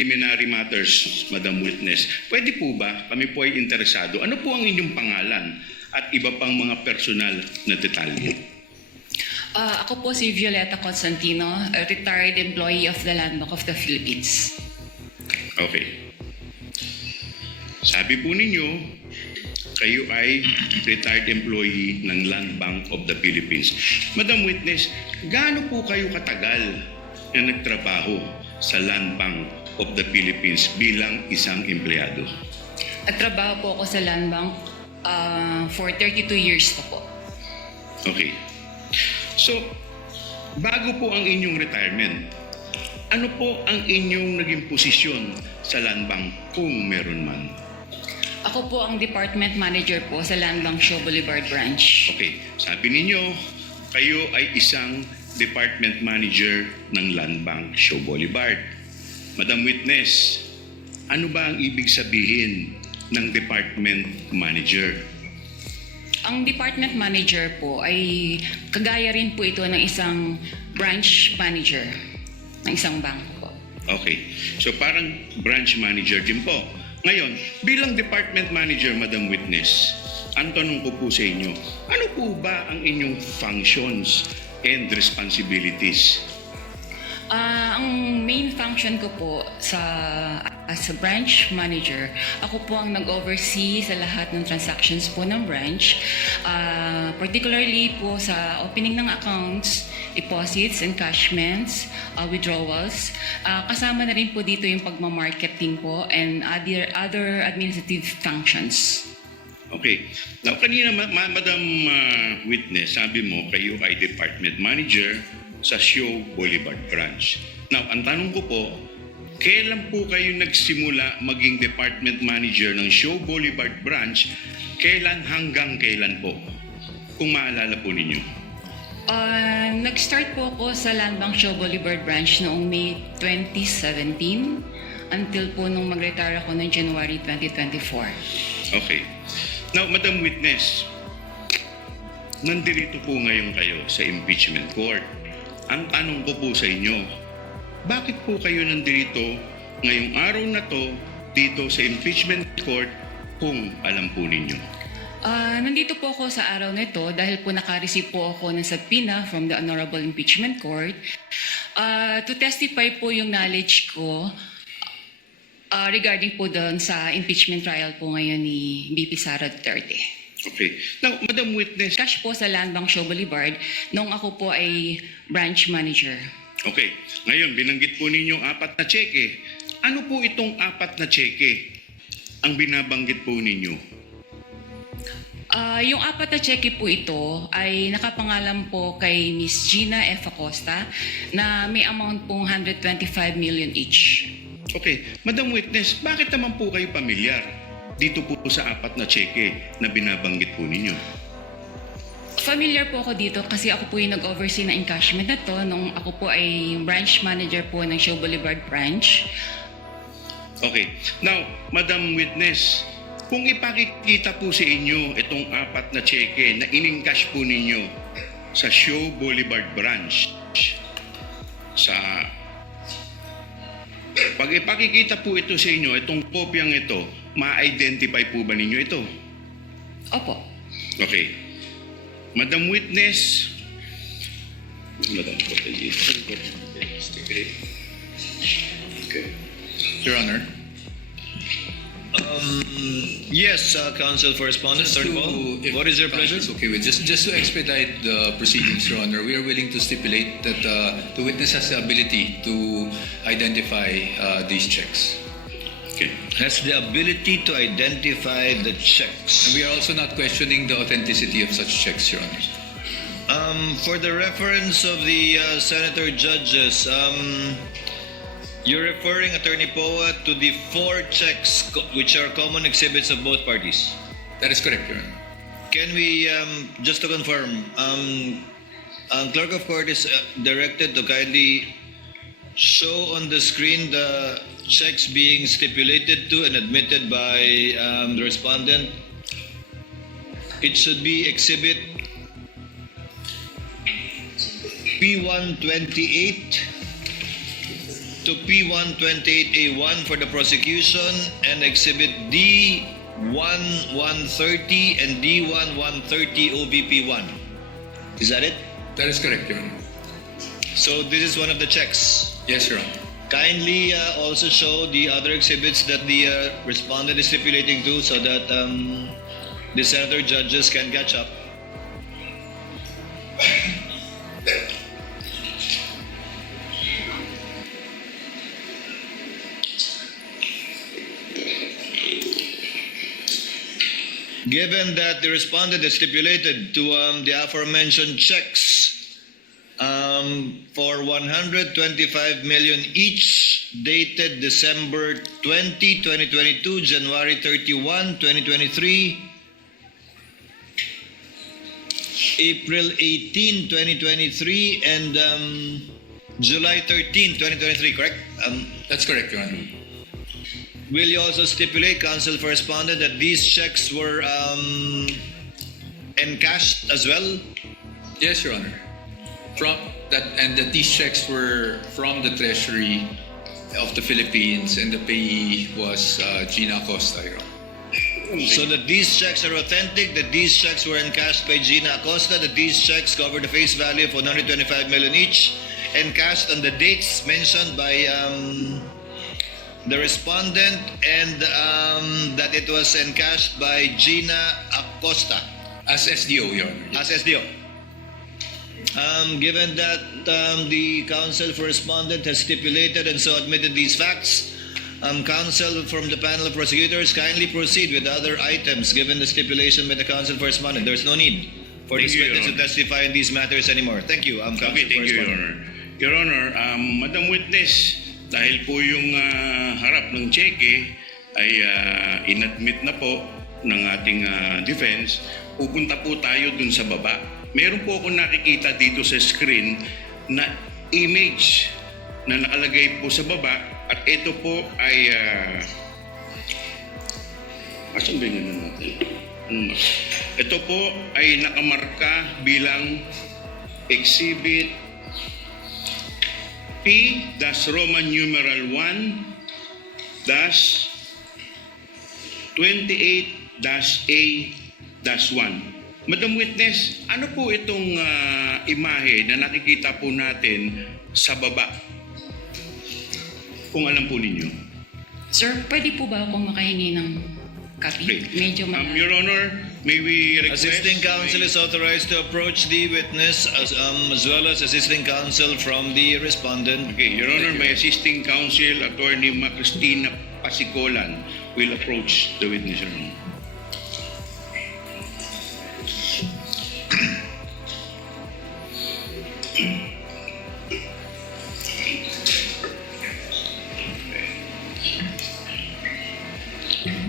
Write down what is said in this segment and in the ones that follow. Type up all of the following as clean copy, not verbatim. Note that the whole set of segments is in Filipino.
preliminary matters, Madam Witness, pwede po ba, kami po ay interesado, ano po ang inyong pangalan at iba pang mga personal na detalye? Ako po si Violeta Constantino, a retired employee of the Land Bank of the Philippines. Okay. Sabi po ninyo, kayo ay retired employee ng Land Bank of the Philippines. Madam Witness, gaano po kayo katagal na nagtrabaho sa Land Bank of the Philippines bilang isang empleyado? Nagtrabaho po ako sa Land Bank for 32 years na po. Okay. So, bago po ang inyong retirement, ano po ang inyong naging posisyon sa Land Bank kung meron man? Ako po ang Department Manager po sa Land Bank Show Boulevard Branch. Okay, sabi ninyo, kayo ay isang Department Manager ng Land Bank Show Boulevard. Madam Witness, ano ba ang ibig sabihin ng Department Manager? Ang Department Manager po ay kagaya rin po ito ng isang branch manager ng isang bangko po. Okay, so parang branch manager din po. Ngayon, bilang Department Manager, Madam Witness, ang tanong ko po sa inyo, ano po ba ang inyong functions and responsibilities? Ang main function ko po as a branch manager, ako po ang nag-oversee sa lahat ng transactions po ng branch, particularly po sa opening ng accounts, deposits, encashments, withdrawals. Kasama na rin po dito yung pagmamarketing po and other administrative functions. Okay. Now, kanina, Madam Witness, sabi mo, kayo ay Department Manager sa Show Boulevard Branch. Now, ang tanong ko po, kailan po kayo nagsimula maging Department Manager ng Show Boulevard Branch? Kailan hanggang kailan po? Kung maalala po ninyo. Nag-start po ako sa Land Bank Show Boulevard Branch noong May 2017 until po nung mag-retire ako noong January 2024. Okay. Now, Madam Witness, nandito po ngayon kayo sa impeachment court. Ang tanong ko po sa inyo, bakit po kayo nandito ngayong araw na to dito sa impeachment court kung alam po ninyo? Nandito po ako sa araw na ito dahil po naka-receive po ako ng subpoena from the Honorable Impeachment Court to testify po yung knowledge ko regarding po doon sa impeachment trial po ngayon ni BP Sara Duterte. Okay. Now, Madam Witness, Cash po sa Land Bank Show Boulevard nung ako po ay branch manager. okay. Ngayon, binanggit po ninyong 4 na cheque. Ano po itong 4 na cheque ang binabanggit po ninyo? Yung 4 na cheque po ito ay nakapangalan po kay Miss Gina F. Acosta na may amount pong 125 million each. Okay. Madam Witness, bakit naman po kayo pamilyar dito po sa 4 na cheque na binabanggit po ninyo? Familiar po ako dito kasi ako po yung nag-oversee ng encashment na to nung ako po ay branch manager po ng Show Boulevard Branch. Okay. Now, Madam Witness, kung ipakikita po sa inyo itong 4 na cheque na in-encash po ninyo sa Show Boulevard Branch, pag ipakikita po ito sa inyo, itong kopyang ito, ma-identify po ba ninyo ito? Opo. Okay. Madam Witness, Your Honor. Yes, Counsel for Respondent, Attorney Paul. What is your pleasure? Okay, with just to expedite the proceedings, Your Honor, we are willing to stipulate that the witness has the ability to identify these checks. okay. Has the ability to identify the checks. And we are also not questioning the authenticity of such checks, Your Honor. For the reference of the Senator Judges, you're referring, Attorney Poa, to the 4 checks which are common exhibits of both parties. That is correct, Your Honor. Can we, just to confirm, Clerk of Court is directed to kindly show on the screen the checks being stipulated to and admitted by the respondent. It should be Exhibit P128 to P128A1 for the prosecution and Exhibit D1130 and D1130 OVP1. Is that it? That is correct, Your Honor. So this is one of the checks. Yes, Your Honor. Kindly also show the other exhibits that the respondent is stipulating to so that the senator judges can catch up. Given that the respondent has stipulated to the aforementioned checks for 125 million each, dated December 20, 2022, January 31, 2023, April 18, 2023, and July 13, 2023, correct? That's correct, Your Honor. Will you also stipulate, counsel for respondent, that these checks were encashed as well? Yes, Your Honor. And that these checks were from the Treasury of the Philippines, and the payee was Gina Acosta, Your Honor. So that these checks are authentic, that these checks were encashed by Gina Acosta, that these checks cover the face value of 125 million each, encashed on the dates mentioned by the respondent, and that it was encashed by Gina Acosta As SDO, Your Honor. as SDO. Given that the counsel for respondent has stipulated and so admitted these facts, counsel from the panel of prosecutors, kindly proceed with other items given the stipulation by the counsel for respondent. There's no need for Thank this you, Your witness to Honor. testify in these matters anymore. Thank you, counsel Okay, for thank you, Your respondent. Honor. Your Honor, Madam Witness, dahil po yung harap ng cheque ay inadmit na po ng ating defense, pupunta po tayo dun sa baba. Meron po akong nakikita dito sa screen na image na nakalagay po sa baba, at ito po ay asan ba yun natin? Ito po ay nakamarka bilang Exhibit P-Roman numeral 1-28-A-1. Madam Witness, ano po itong imahe na nakikita po natin sa baba? Kung alam po ninyo. Sir, pwede po ba akong makahingi ng copy? Okay. Medyo Your Honor, may we request... Assisting counsel is authorized to approach the witness as well as assisting counsel from the respondent. Okay, Your Honor, my assisting counsel, Attorney Cristina Pasicolan, will approach the witness, Your Honor.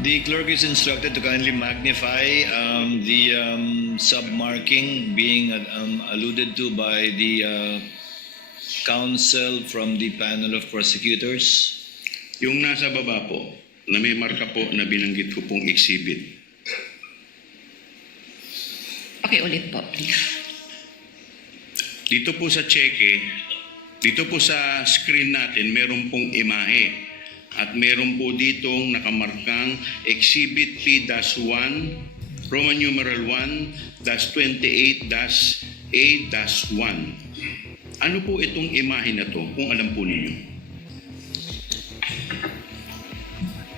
The clerk is instructed to kindly magnify the submarking being alluded to by the counsel from the panel of prosecutors. Yung nasa baba po, na may marka po na binanggit ko pong exhibit. Okay, ulit po, please. Dito po sa cheque, dito po sa screen natin, meron pong imahe. At meron po ditong nakamarkang Exhibit P-1, Roman numeral 1-28-A-1. Ano po itong imahe na to, kung alam po ninyo?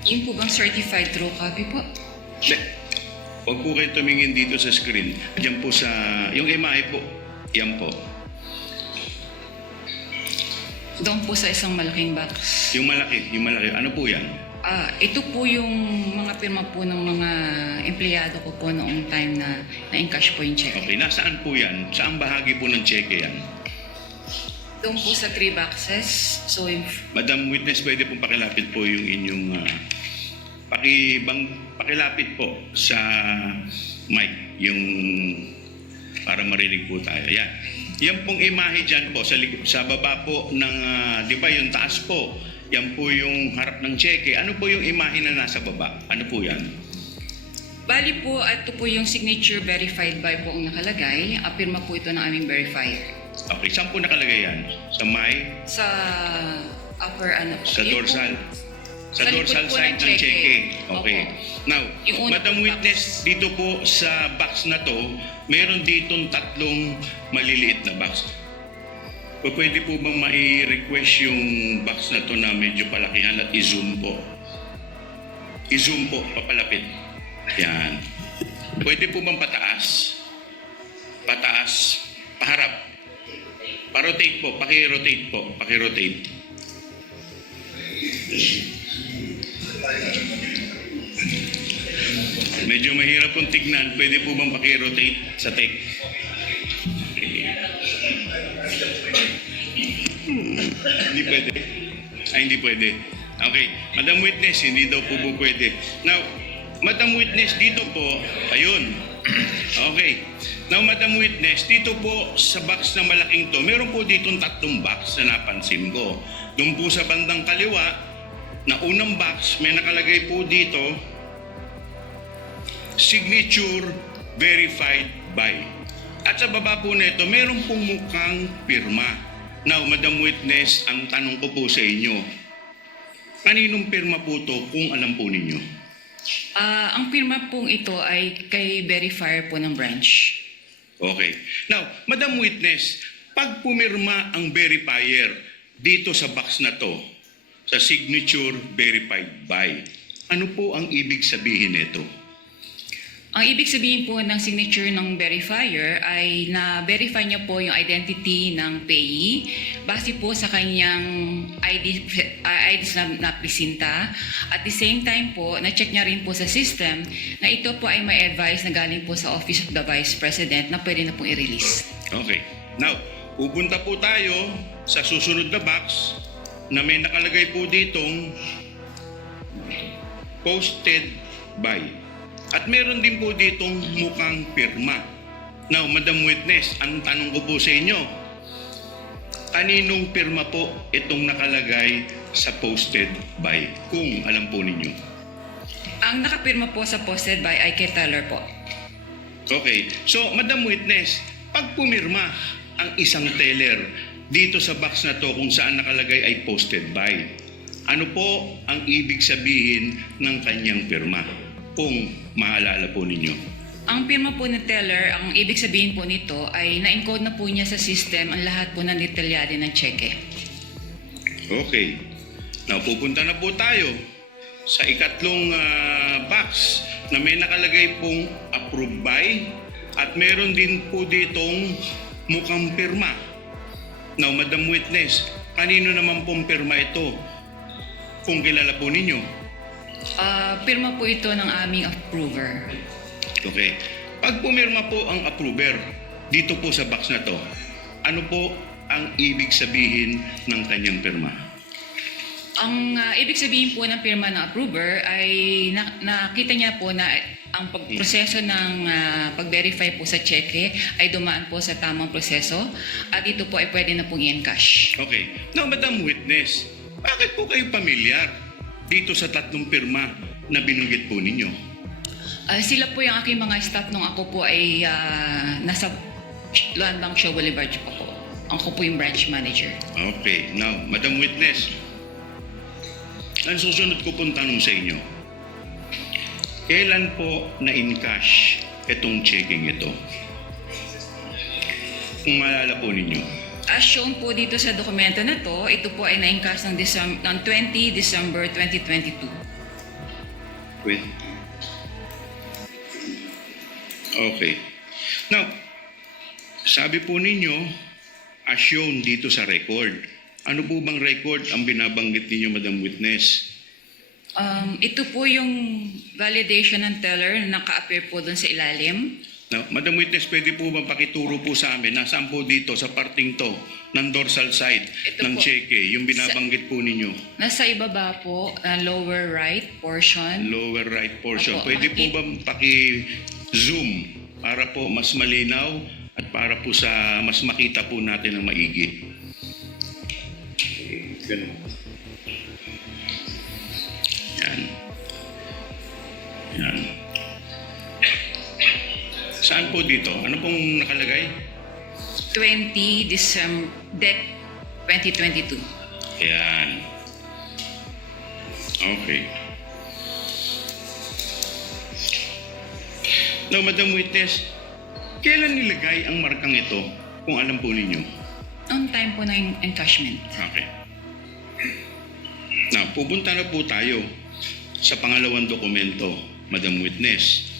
Yun po bang certified true copy po? Huwag po kayo tumingin dito sa screen. Diyan po sa, yung imahe po, yan po. Doon po sa isang malaking box. Yung malaki, ano po yan? Ito po yung mga pirma po ng mga empleyado ko po noong time na na-encash po yung check. Okay, nasaan po yan? Saan bahagi po ng cheque yan? Doon po sa 3 boxes. So, Madam Witness, pwede pong pakilapit po yung inyong pakilapit po sa mic, yung para marinig po tayo. Yan. Yan pong imahe dyan po sa baba po ng, di ba yung taas po, yan po yung harap ng cheque. Ano po yung imahe na nasa baba? Ano po yan? bali po, ito po yung signature verified by po ang nakalagay. Pirma po ito ng aming verifier. Okay, saan po nakalagay yan? Sa may? Sa Upper ano po? Sa Yung dorsal. po- Sa sa likod dorsal po side ng ng cheque. cheque. Okay. Opo. Now, Yung unang Madam box. Witness, dito po sa box na to, meron ditong tatlong maliliit na box. O pwede po bang mai-request yung box na to na medyo palakihan at i-zoom po? I-zoom po, papalapit. Yan. Pwede po bang pataas? Pataas, paharap. Pa-rotate po, paki-rotate po, paki-rotate. Medyo mahirap pong tignan. Pwede po bang paki-rotate sa tech? Hindi pwede. Hindi pwede. Okay. Madam Witness, hindi daw po pwede. Now, Madam Witness, dito po, ayun. Okay. Now, Madam Witness, dito po sa box na malaking to, meron po ditong tatlong box na napansin ko. Doon po sa bandang kaliwa, na unang box, may nakalagay po dito, signature verified by. At sa baba po nito, meron pong mukhang pirma. Now, Madam Witness, ang tanong ko po sa inyo, kaninong pirma po to kung alam po ninyo? Ang pirma pong ito ay kay verifier po ng branch. Okay. Now, Madam Witness, pag pumirma ang verifier dito sa box na to, sa signature verified by, ano po ang ibig sabihin nito? Ang ibig sabihin po ng signature ng verifier ay na-verify niya po yung identity ng payee base po sa kanyang IDs na presinta. At the same time po, na-check niya rin po sa system na ito po ay may advice na galing po sa Office of the Vice President na pwede na pong i-release. Okay. Now, pupunta po tayo sa susunod na box na may nakalagay po ditong posted by. At meron din po ditong mukhang pirma. Now, Madam Witness, ang tanong ko po sa inyo, kaninong pirma po itong nakalagay sa posted by? Kung alam po ninyo. Ang nakapirma po sa posted by ay kay teller po. Okay. So, Madam Witness, pag pumirma ang isang teller dito sa box na to kung saan nakalagay ay posted by, ano po ang ibig sabihin ng kanyang pirma? Kung maalala po ninyo. Ang pirma po ni teller, ang ibig sabihin po nito ay na-encode na po niya sa system ang lahat po ng detalyado ng cheque. Okay. Now, pupunta na po tayo sa ikatlong box na may nakalagay pong approved by at meron din po ditong mukhang pirma. Now, Madam Witness, kanino naman pong pirma ito? Kung kilala po ninyo. Pirma po ito ng aming approver. Okay. Pag pumirma po ang approver dito po sa box na to, ano po ang ibig sabihin ng kanyang pirma? Ang ibig sabihin po ng pirma ng approver ay nakita niya po na ang pagproseso ng pag-verify po sa cheque ay dumaan po sa tamang proseso at ito po ay pwede na pong i-encash. Okay. Now, Madam Witness, bakit po kayo pamilyar dito sa tatlong pirma na binanggit po ninyo? Sila po yung aking mga staff nung ako po ay nasa Luandang Show Boulevard po po. Ako po yung branch manager. Okay. Now, Madam Witness, ang susunod ko pong tanong sa inyo, kailan po na-encash itong checking ito? Kung maalala po ninyo. As shown po dito sa dokumento na to, ito po ay na-encash ng 20 December 2022. Wait. Okay. Now, sabi po ninyo, as shown dito sa record, ano po bang record ang binabanggit ninyo, Madam Witness? Ito po yung validation ng teller na naka-appear po doon sa ilalim. Now, Madam Witness, pwede po bang pakituro po sa amin, nasaan po dito sa parting to ng dorsal side Ito ng po. cheque, yung binabanggit po ninyo? Nasa ibaba po, lower right portion. Lower right portion. Opo, Pwede po makikita- bang paki-zoom para po mas malinaw at para po sa mas makita po natin ang maigi? Ganun. Yan. Yan. Saan po dito? Ano pong nakalagay? 20 December 2022. Yan. Okay. Now, Madam Witness, kailan nilagay ang markang ito kung alam po ninyo? On time po na yung encashment. Okay. Now, pupunta na po tayo sa pangalawang dokumento, Madam Witness.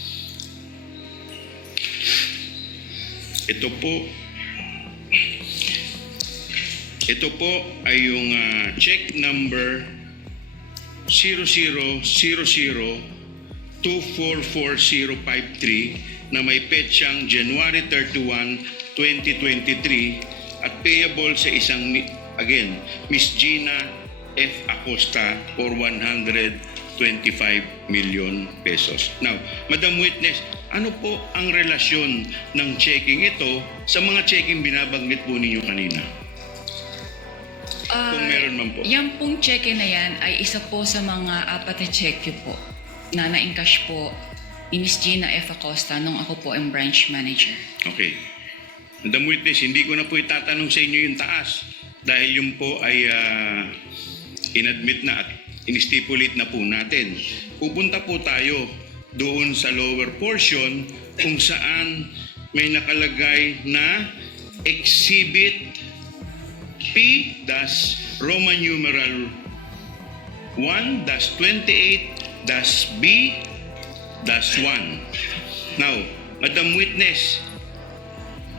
Ito po ay yung check number 0000244053 na may petsang January 31, 2023 at payable sa isang, again, Miss Gina F. Acosta for 125 million pesos. Now, Madam Witness, ano po ang relasyon ng checking ito sa mga checking binabanggit po ninyo kanina? Kung meron man po. Yan pong cheque na yan ay isa po sa mga apat na cheque po na na-encash po ni Miss Gina F. Acosta nung ako po ang branch manager. Okay. Madam Witness, hindi ko na po itatanong sa inyo yung taas dahil yun po ay inadmit na at instipulate na po natin. Pupunta po tayo doon sa lower portion kung saan may nakalagay na Exhibit P-Roman numeral 1-28-B-1. Now, Madam Witness,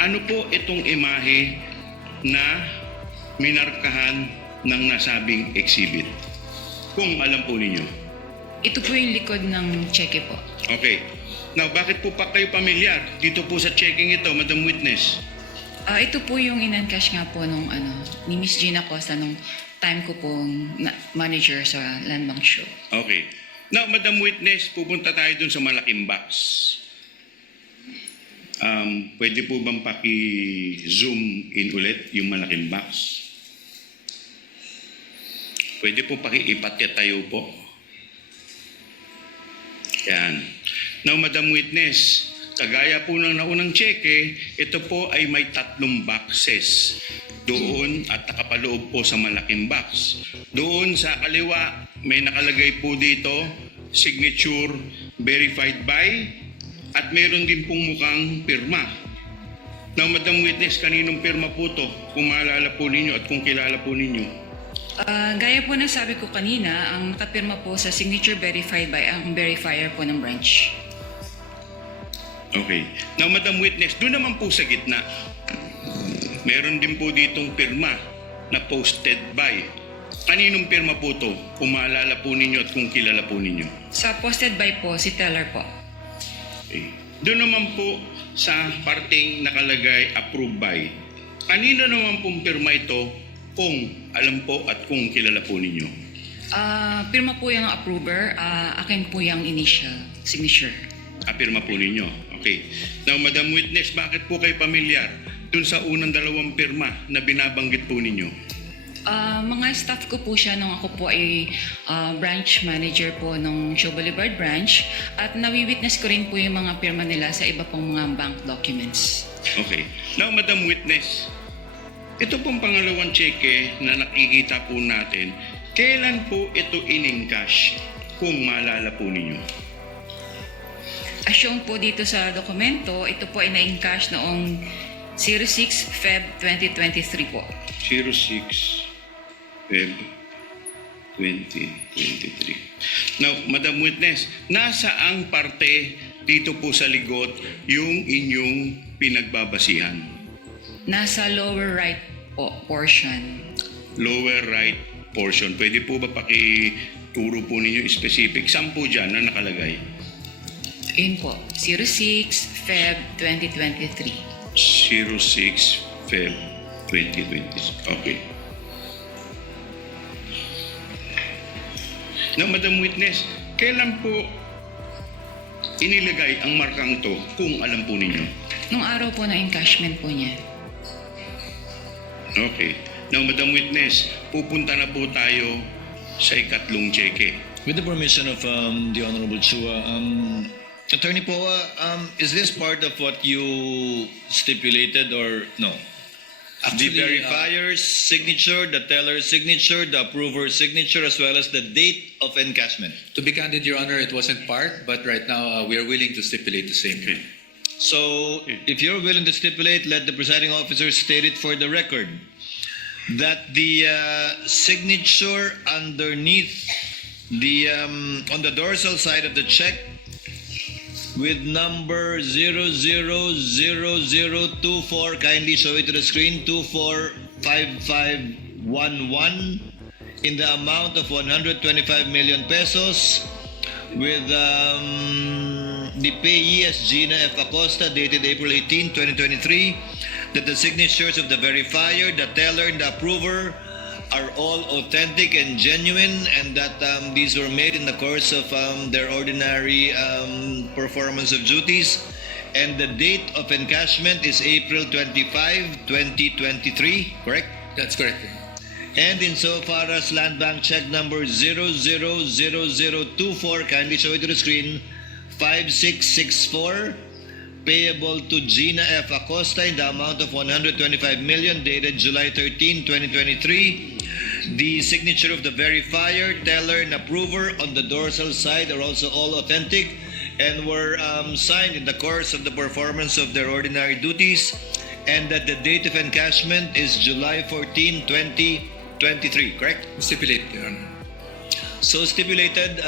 ano po itong imahe na minarkahan ng nasabing exhibit? Kung alam po ninyo. Ito po yung likod ng cheque po. Okay. Now, bakit po pa kayo pamilyar dito po sa checking ito, Madam Witness? Ito po yung in-encash nga po nung ni Miss Gina Acosta nung time ko pong manager sa Land Bank Show. Okay. Now, Madam Witness, pupunta tayo dun sa malaking box. Pwede po bang paki-zoom in ulit yung malaking box? Pwede po paki-ipatyatayo po. Yan. Now, Madam Witness, kagaya po ng naunang cheque, ito po ay may 3 boxes. Doon at nakapaloob po sa malaking box. Doon sa kaliwa, may nakalagay po dito, signature verified by, at meron din pong mukhang pirma. Now, Madam Witness, kaninong pirma po to? Kung maalala po ninyo at kung kilala po ninyo. Gaya po ng sabi ko kanina, ang nakapirma po sa signature verified by ang verifier po ng branch. Okay. Now, Madam Witness, doon naman po sa gitna, meron din po ditong pirma na posted by. Kaninong pirma po to? Kung maalala po ninyo at kung kilala po ninyo. Sa posted by po, si teller po. Okay. Doon naman po sa parteng nakalagay approved by. Kanino naman pong pirma ito kung alam po at kung kilala po ninyo? Pirma po yung approver, akin po yung initial signature. Pirma po ninyo. Okay. Now, Madam Witness, bakit po kayo pamilyar dun sa unang 2 pirma na binabanggit po ninyo? Mga staff ko po siya nung ako po ay branch manager po ng Show Boulevard branch at nawi-witness ko rin po yung mga pirma nila sa iba pong mga bank documents. Okay. Now, Madam Witness, ito pong pangalawang cheque na nakikita po natin, kailan po ito in-encash kung maalala po ninyo? As shown po dito sa dokumento, ito po ay na-encash noong 06 Feb 2023 po. 06 Feb 2023. Now, Madam Witness, nasaang parte dito po sa ligot yung inyong pinagbabasihan? Nasa lower right po portion. Lower right portion. Pwede po ba pakituro po ninyo specific? Saan po dyan na nakalagay? Yun po, 06 Feb 2023. 06 Feb 2020. Okay. Now, Madam Witness, kailan po inilagay ang markang to kung alam po ninyo? Nung araw po na encashment po niya. Okay. Now, Madam Witness, pupunta na po tayo sa ikatlong cheque. With the permission of the Honorable Chua, Attorney Poa, is this part of what you stipulated or no? The verifier's signature, the teller's signature, the approver's signature, as well as the date of encashment. To be candid, Your Honor, it wasn't part, but right now we are willing to stipulate the same. So, if you're willing to stipulate, let the presiding officer state it for the record that the signature underneath the on the dorsal side of the check with number 000024, kindly show it to the screen, 245511 in the amount of 125 million pesos with the payee as Gina F. Acosta, dated April 18, 2023, that the signatures of the verifier, the teller, and the approver are all authentic and genuine, and that these were made in the course of their ordinary performance of duties. And the date of encashment is April 25, 2023, correct? That's correct, Your Honor. And insofar as Land Bank check number 000024, kindly show it to the screen, 5664, payable to Gina F. Acosta in the amount of 125 million, dated July 13, 2023. The signature of the verifier, teller, and approver on the dorsal side are also all authentic and were signed in the course of the performance of their ordinary duties, and that the date of encashment is July 14, 2023, correct? Stipulate, Your Honor. So stipulated,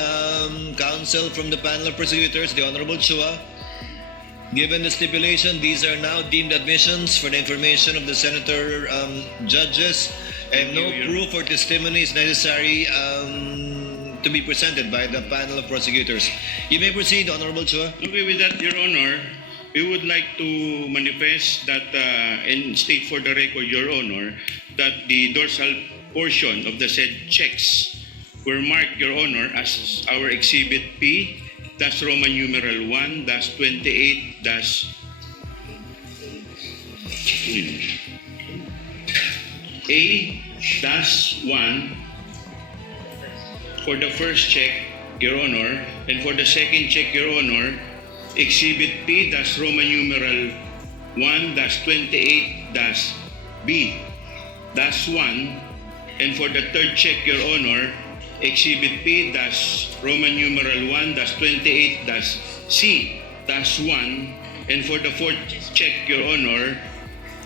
counsel from the panel of prosecutors, the Honorable Chua. Given the stipulation, these are now deemed admissions for the information of the senator judges, and no proof or testimony is necessary to be presented by the panel of prosecutors. You may proceed, Honorable Chua. Okay, with that, Your Honor, we would like to manifest that and state for the record, Your Honor, that the dorsal portion of the said checks were marked, Your Honor, as our Exhibit P, that's Roman numeral 1, that's 28, that's A, that's 1 for the first check, Your Honor, and for the second check, Your Honor, Exhibit P, that's Roman numeral 1, that's 28, that's B, that's 1, and for the third check, Your Honor, Exhibit P, that's Roman numeral 1, that's 28, that's C, that's 1, and for the fourth check, Your Honor,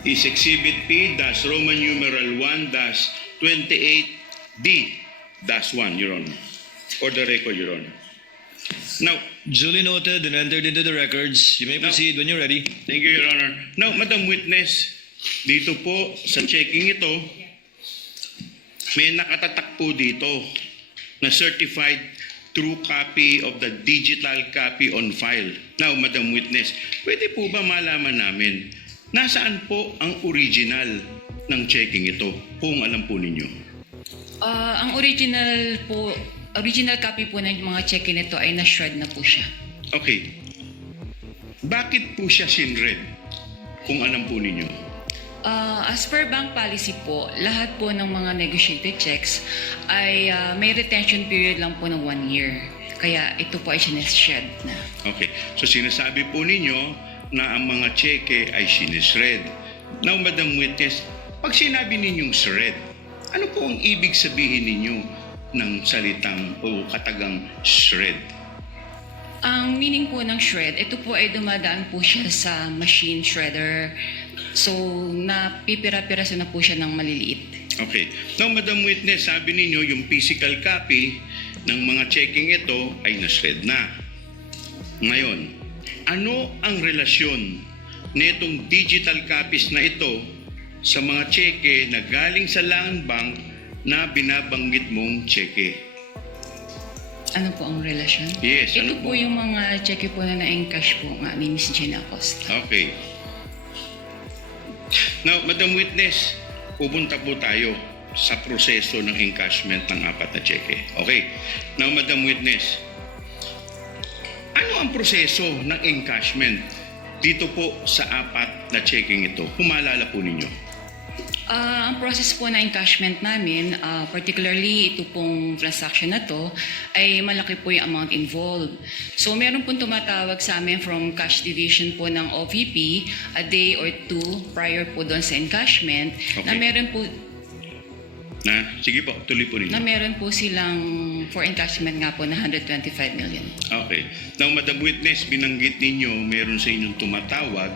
is Exhibit P, that's Roman numeral 1, that's 28D, that's 1, Your Honor. For the record, Your Honor. Now, Duly noted and entered into the records. You may proceed when you're ready. thank you, Your Honor. Now, Madam Witness, dito po sa checking ito, may nakatatak po dito na certified true copy of the digital copy on file. Now, Madam Witness, pwede po ba malaman namin nasaan po ang original ng checking ito kung alam po ninyo? Ang original copy po ng mga check-in nito ay na-shred na po siya. Okay. Bakit po siya sinred kung alam po ninyo? As per bank policy po, lahat po ng mga negotiated checks ay may retention period lang po ng 1 year. Kaya ito po ay sineshed na. Okay. So sinasabi po ninyo na ang mga cheque ay sinisred. Now, Madam Witness, pag sinabi ninyong shred, ano po ang ibig sabihin ninyo ng salitang o katagang shred? Ang meaning po ng shred, ito po ay dumadaan po siya sa machine shredder. So, napipira-piraso na po siya ng maliliit. Okay. Now, Madam Witness, sabi ninyo yung physical copy ng mga checking ito ay na-shred na. Ngayon, ano ang relasyon nitong digital copies na ito sa mga cheque na galing sa Land Bank na binabanggit mong cheque? Ano po ang relasyon? Yes, Ito ano po? po yung mga cheque po na na-encash po nga ni Ms. Gina Acosta. Okay. Now, Madam Witness, pupunta po tayo sa proseso ng encashment ng 4 na cheque. Okay. Now, Madam Witness, ano ang proseso ng encashment dito po sa 4 na checking ito? Kung maalala po ninyo. Ang process po na encashment namin, particularly ito pong transaction na to, ay malaki po yung amount involved. So meron pong tumatawag sa amin from cash division po ng OVP a day or two prior po doon sa encashment na Okay. Sige po, tuloy po ninyo. meron po silang for encashment nga po na 125 million. Okay. Now, Madam Witness, binanggit ninyo meron sa inyong tumatawag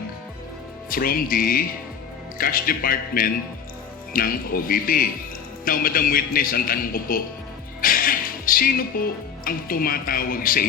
from the cash department ng OVP. Now, Madam Witness, ang tanong ko po, sino po ang tumatawag sa